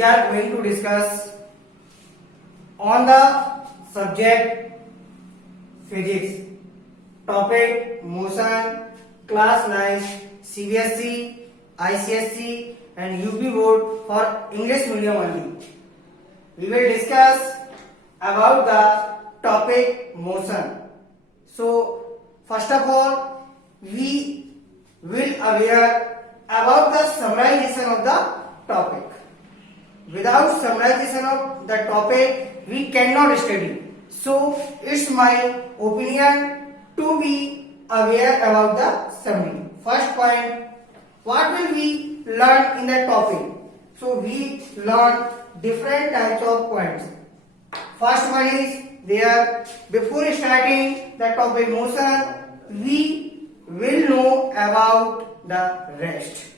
we are going to discuss on the subject physics, topic motion, class 9, CBSE, ICSE and UP board for English medium only. We will discuss about the topic motion. So first of all, we will aware about the summarization of the topic. Without summarization of the topic, we cannot study. So it's my opinion to be aware about the summary. First point, what will we learn in the topic? So we learn different types of points. First one is there, before starting the topic motion, we will know about the rest.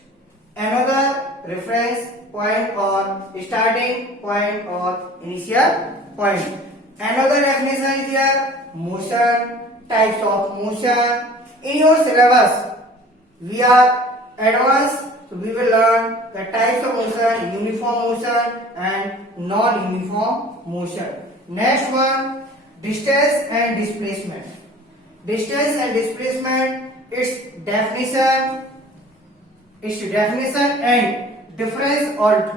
Another reference point or starting point or initial point. Another definition is here, motion, types of motion. In your syllabus, we are advanced, so we will learn the types of motion, uniform motion and non-uniform motion. Next one, distance and displacement. Distance and displacement, its definition and difference also.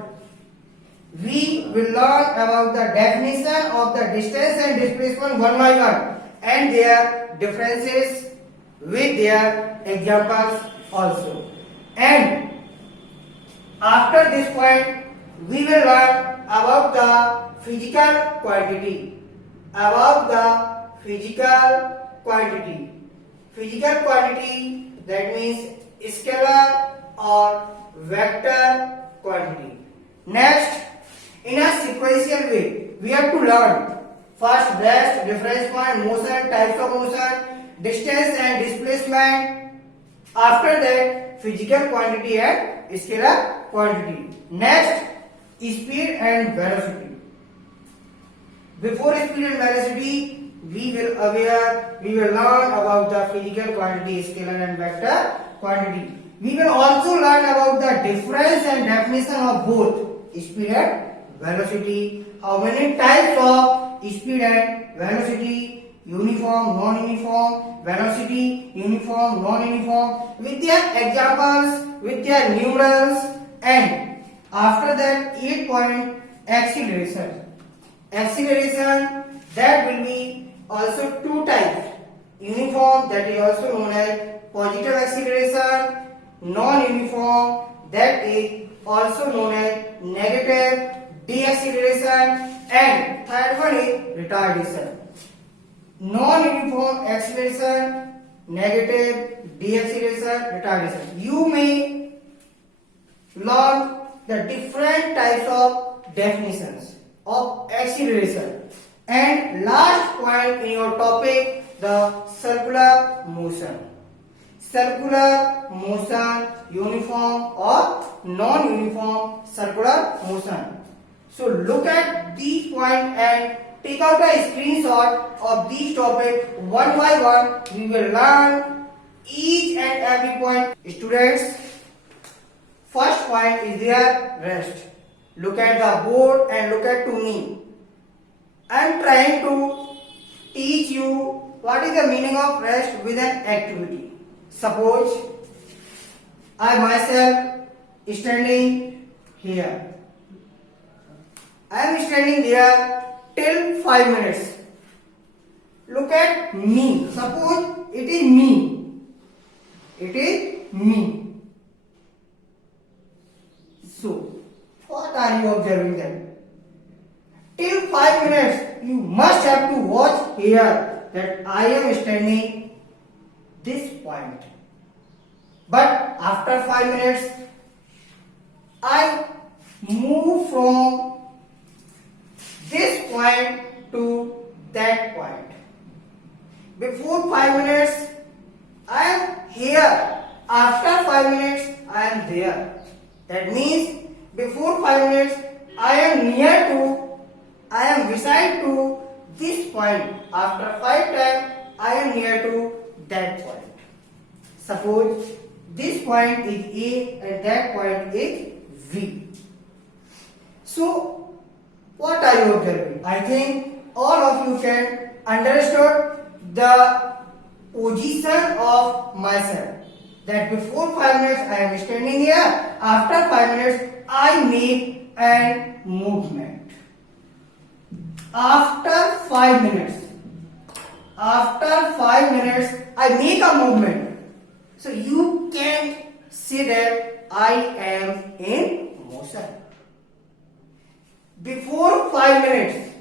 We will learn about the definition of the distance and displacement one by one and their differences with their examples also. And after this point, we will learn about the physical quantity. About the physical quantity. Physical quantity, that means scalar or vector quantity. Next, in a sequential way, we have to learn first rest, reference point, motion, types of motion, distance and displacement. After that, physical quantity and scalar quantity. Next, speed and velocity. Before speed and velocity, we will learn about the physical quantity, scalar and vector quantity. We will also learn about the difference and definition of both speed and velocity. How many types of speed and velocity? Uniform, non-uniform, velocity, uniform, non-uniform, with their examples, with their numerals, and after that 8-point acceleration. Acceleration, that will be also two types. Uniform, that is also known as positive acceleration. Non-uniform, that is also known as negative deceleration, and third one is retardation. Non-uniform acceleration, negative deceleration, retardation. You may learn the different types of definitions of acceleration. And last point in your topic, the circular motion. Circular motion, uniform or non-uniform circular motion. So look at these points and take out a screenshot of these topics one by one. We will learn each and every point. Students, first point is their rest. Look at the board and look at to me. I am trying to teach you what is the meaning of rest with an activity. Suppose I myself standing here. I am standing there till 5 minutes. Look at me. Suppose it is me. It is me. So, what are you observing then? Till 5 minutes, you must have to watch here that I am standing this point. But after 5 minutes, I move from this point to that point. Before 5 minutes, I am here. After 5 minutes, I am there. That means before 5 minutes, I am beside to this point. After 5 times, I am near to that point. Suppose this point is A and that point is V. So, what are you observing? I think all of you can understood the position of myself. That before 5 minutes I am standing here. After 5 minutes I make an movement. After 5 minutes I make a movement. So you can see that I am in motion. Before 5 minutes,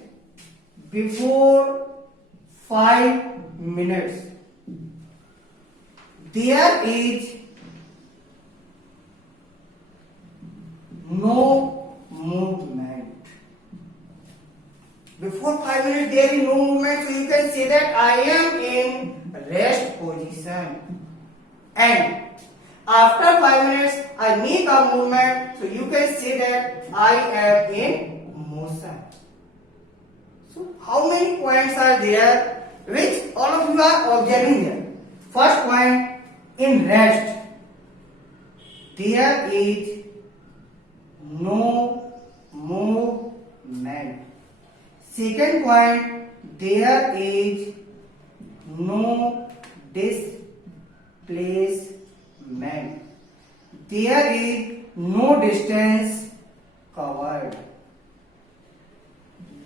there is no movement. Before 5 minutes there is no movement, so you can say that I am in rest position. And after 5 minutes I make a movement, so you can say that I am in motion. So how many points are there which all of you are observing here? First point, in rest there is no movement. Second point, there is no displacement. There is no distance covered.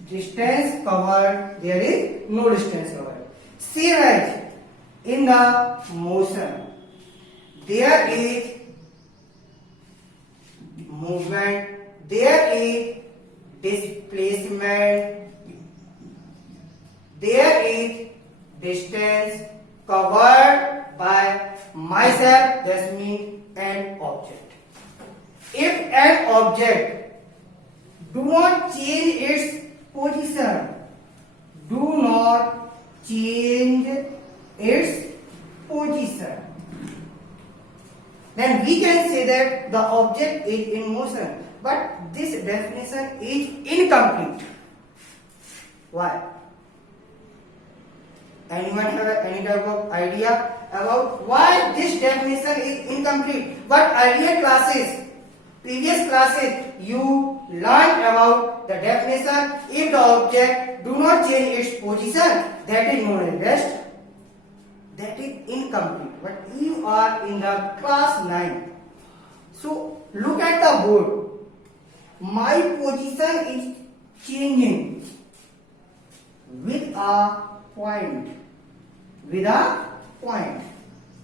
Distance covered, there is no distance covered. Same as in the motion, there is movement, there is displacement, there is distance covered by myself, that's me, an object. If an object do not change its position, do not change its position, then we can say that the object is in motion. But this definition is incomplete. Why? Anyone have any type of idea about why this definition is incomplete? But earlier classes, previous classes, you learned about the definition. If the object do not change its position, that is known as rest. That is incomplete. But you are in the class 9. So look at the board. My position is changing with a point. With a point.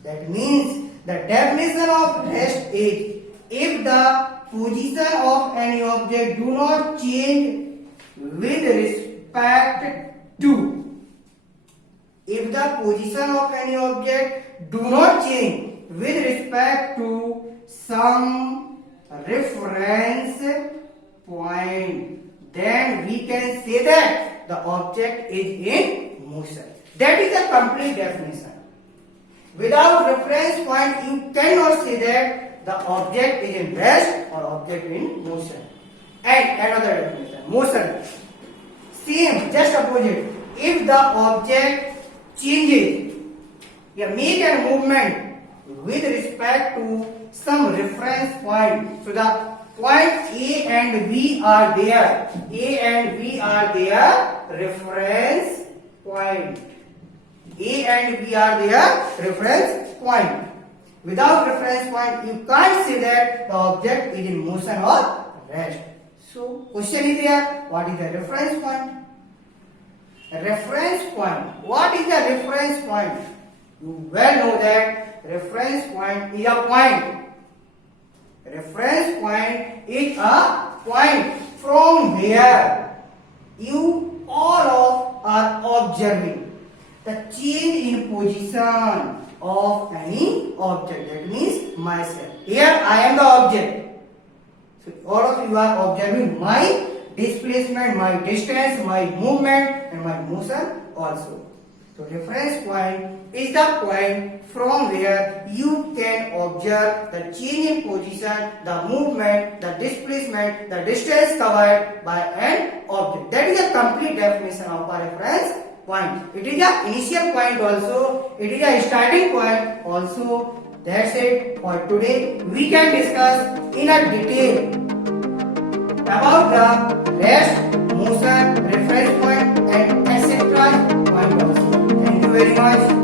That means the definition of rest is if the position of any object do not change with respect to. If the position of any object do not change with respect to some reference point, then we can say that the object is in motion. That is a complete definition. Without reference point, you cannot say that the object is in rest or object in motion. And another definition, motion. Same, just opposite. If the object changes, you make a movement with respect to some reference point. So the point A and B are there. A and B are their reference point. A and B are their reference point. Without reference point, you can't say that the object is in motion or rest. So question is there, what is the reference point? Reference point. What is the reference point? You well know that reference point is a point. Reference point is a point from where you all are observing the change in position of any object. That means myself. Here I am the object. So all of you are observing my displacement, my distance, my movement and my motion also. So reference point is the point from where you can observe the change in position, the movement, the displacement, the distance covered by an object. That is a complete definition of a reference point. It is an initial point also, it is a starting point also. That's it for today. We can discuss in a detail about the rest, motion, reference point and etc. point of view. Thank you very much.